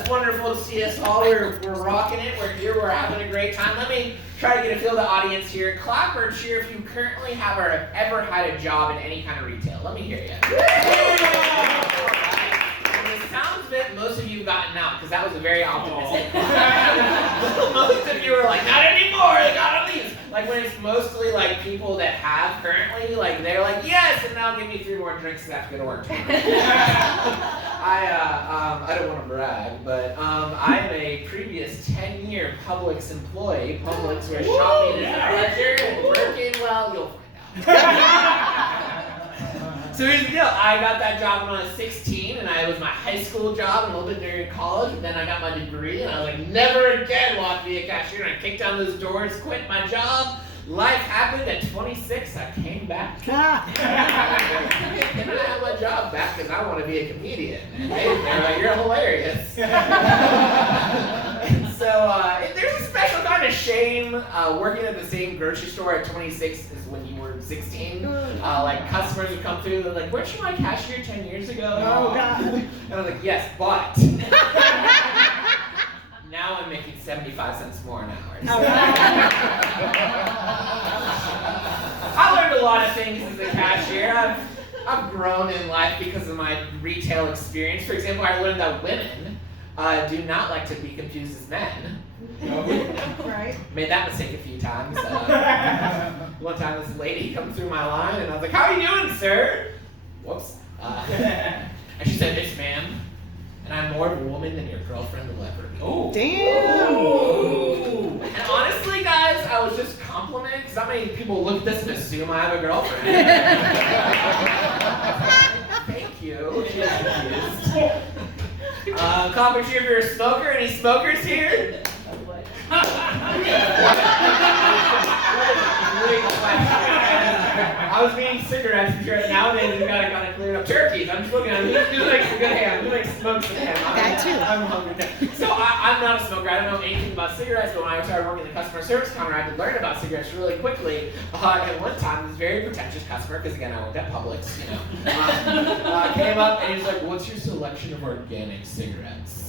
It's wonderful to see us all. We're rocking it. We're here. We're having a great time. Let me try to get a feel of the audience here. Clap or cheer if you currently have or ever had a job in any kind of retail. Let me hear you. And it sounds that most of you have gotten out because that was a very optimistic clap. Most of you are like, not anymore. They got to leave. Like when it's mostly like people that have currently, like they're like, yes, and now give me 3 more drinks because I have to go to work tomorrow. I don't want to brag, but I am a previous 10-year Publix employee. Publix, where shopping is a pleasure and working well, you'll find out. So here's the deal. I got that job when I was 16, and it was my high school job and a little bit during college. And then I got my degree, and I was like, never again want to be a cashier. And I kicked down those doors, quit my job. Life happened at 26. I came back. Can I have my job back? Because I want to be a comedian. And they're like, you're hilarious. And so there's a special kind of shame working at the same grocery store at 26 as when you were 16. Like customers would come through, they're like, weren't you my cashier 10 years ago? Oh, God. And I was like, yes, but now I'm making 75 cents more an hour. So. I learned a lot of things as a cashier. I've grown in life because of my retail experience. For example, I learned that women do not like to be confused as men. Right. Made that mistake a few times. One time this lady come through my line and I was like, how are you doing, sir? Whoops. And she said, yes, ma'am. And I'm more of a woman than your girlfriend will ever be. Oh. Damn. Ooh. And honestly, guys, I was just complimenting because not many people look at this and assume I have a girlfriend. Thank you. She was confused. Clap or cheer if you're a smoker. Any smokers here? I was eating cigarettes for sure. Nowadays we've got to kind of clear up turkeys. I'm just looking at who likes a good ham, who likes smokes a ham. That too. I'm hungry now. So I'm not a smoker. I don't know anything about cigarettes, but when I started working the customer service counter, I had to learn about cigarettes really quickly. And one time, this very pretentious customer, because again, I worked at Publix, came up and he was like, what's your selection of organic cigarettes?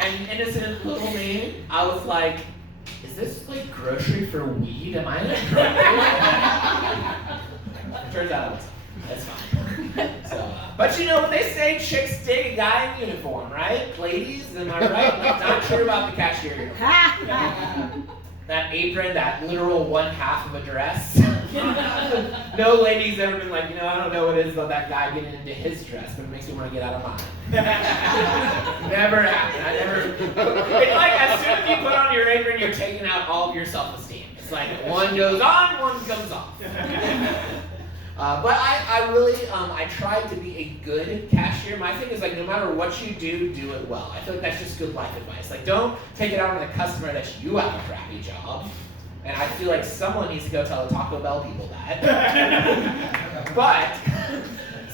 And innocent little me, I was like, is this like grocery for weed? Am I in a drug deal? Turns out I was. That's fine. So, but you know what they say, chicks dig a guy in uniform, right? Ladies, am I right? Not sure about the cashier uniform. That apron, that literal 1/2 of a dress. No lady's ever been like, I don't know what it is about that guy getting into his dress, but it makes me want to get out of mine. Never happened. It's like as soon as you put on your apron, you're taking out all of your self-esteem. It's like one goes on, one comes off. But I really, I tried to be a good cashier. My thing is like, no matter what you do, do it well. I feel like that's just good life advice. Like, don't take it out on the customer that you have a crappy job. And I feel like someone needs to go tell the Taco Bell people that. But,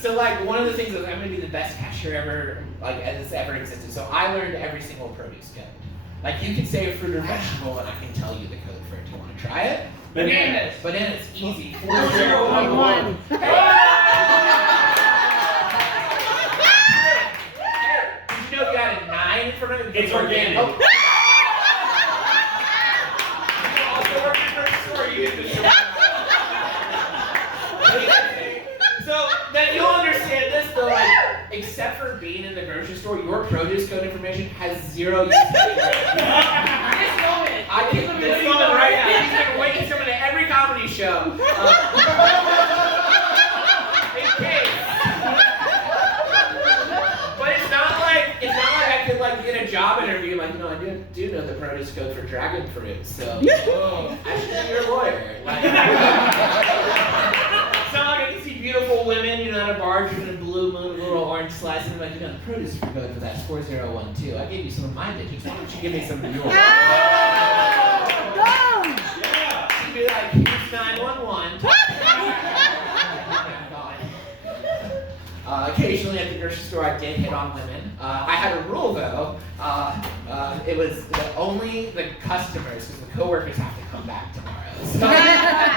so like, one of the things is I'm going to be the best cashier ever, like, as ever existed. So I learned every single produce code. Like, you can say a fruit or vegetable, and I can tell you the code for it. Do you want to try it? Bananas. Bananas, easy. 4011. Hey! Did you know if you had a 9 in front of it? It's organic. Oh. Also working for a store, you did the show. So then you'll understand this though, like, except for being in the grocery store, your produce code information has 0 use. I give them this moment right now. He's been waiting to come into every comedy show. In case. But it's not like I could like get a job interview like, I do know the produce code for dragon fruit, so I should be your lawyer. Like, it's not like I can see beautiful women, at a bar drinking a blue moon, a little orange slice, and I'm like, the produce code for that's 4012. I gave you some of my digits. Why don't you give me some of yours? She'd be like, here's 911. Occasionally at the grocery store, I did hit on women. I had a rule though. It was only the customers, because the coworkers have to come back tomorrow. So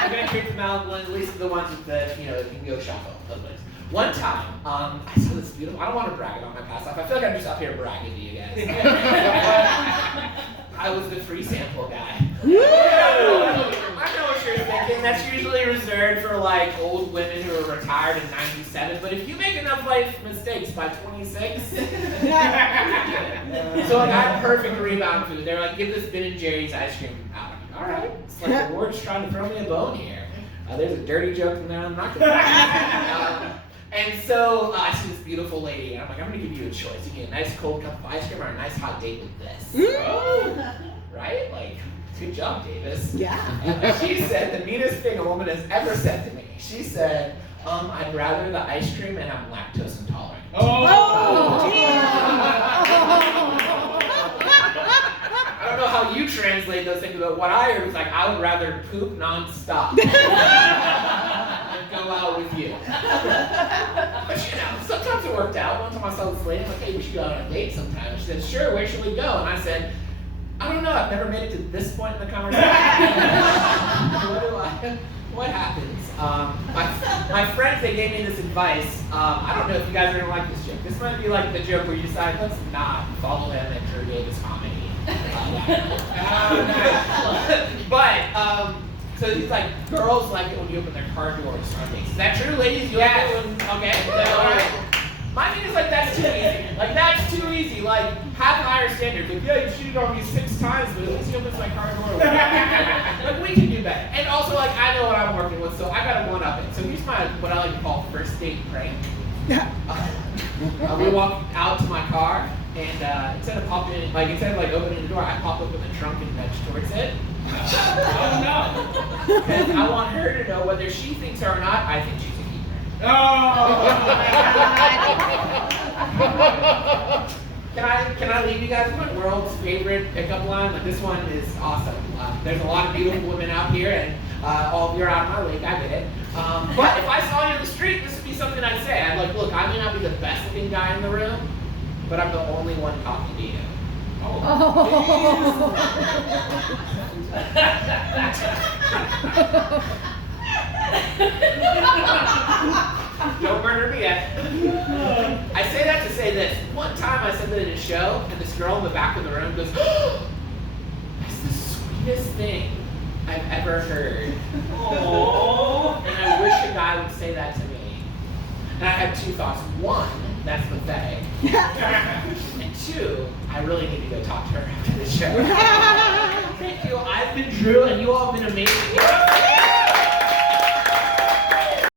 I'm gonna creep them out, at least the ones with the, you can go shop those ones. One time, I saw this beautiful, I don't want to brag about my past life. I feel like I'm just up here bragging to you guys. I was the free sample guy. I know what you're thinking. That's usually reserved for like old women who are retired in 97. But if you make enough life mistakes by 26, so like I had perfect rebound food. They're like, give this Ben and Jerry's ice cream out. All right, it's like the Lord's trying to throw me a bone here. There's a dirty joke in there. I'm not gonna. And so I see this beautiful lady, and I'm like, I'm gonna give you a choice. You get a nice cold cup of ice cream or a nice hot date with this. Right? Like, good job, Davis. Yeah. She said the meanest thing a woman has ever said to me. She said, I'd rather the ice cream and I'm lactose intolerant. Oh, I don't know how you translate those things, but what I heard was like, I would rather poop nonstop than go out with you. But sometimes it worked out. One time I saw this lady, I'm like, hey, we should go out on a date sometime. She said, sure, where should we go? And I said, I don't know, I've never made it to this point in the conversation. What happens? My friends, they gave me this advice. I don't know if you guys are gonna like this joke. This might be like the joke where you decide, let's not follow him at Drew Davis comedy. So he's like, girls like it when you open their car doors on dates. Is that true, ladies? You like it when, okay, is that all right? My thing is like, that's too easy. Like, that's too easy. Like, have higher standards. Like, yeah, you cheated on me 6 times, but at least he opens my car door. Like, we can do better. And also, like, I know what I'm working with, so I gotta one up it. So here's my, what I like to call first date prank. We walk out to my car, and instead of opening the door, I pop open the trunk and nudge towards it. Oh no! Because I want her to know whether she thinks her or not. I think she's a keeper. Can I leave you guys with my world's favorite pickup line? Like, this one is awesome. There's a lot of beautiful women out here, and all of you are out of my league. I get it. But if I saw you in the street, this would be something I'd say. I'd like, look, I may not be the best looking guy in the room, but I'm the only one talking to you. Don't murder me yet. I say that to say this. One time I said that in a show, and this girl in the back of the room goes, that's the sweetest thing I've ever heard. Aww. And I wish a guy would say that to me. And I had 2 thoughts. One, that's pathetic. And 2, I really need to go talk to her after the show. Thank you. I've been Drew, and you all have been amazing.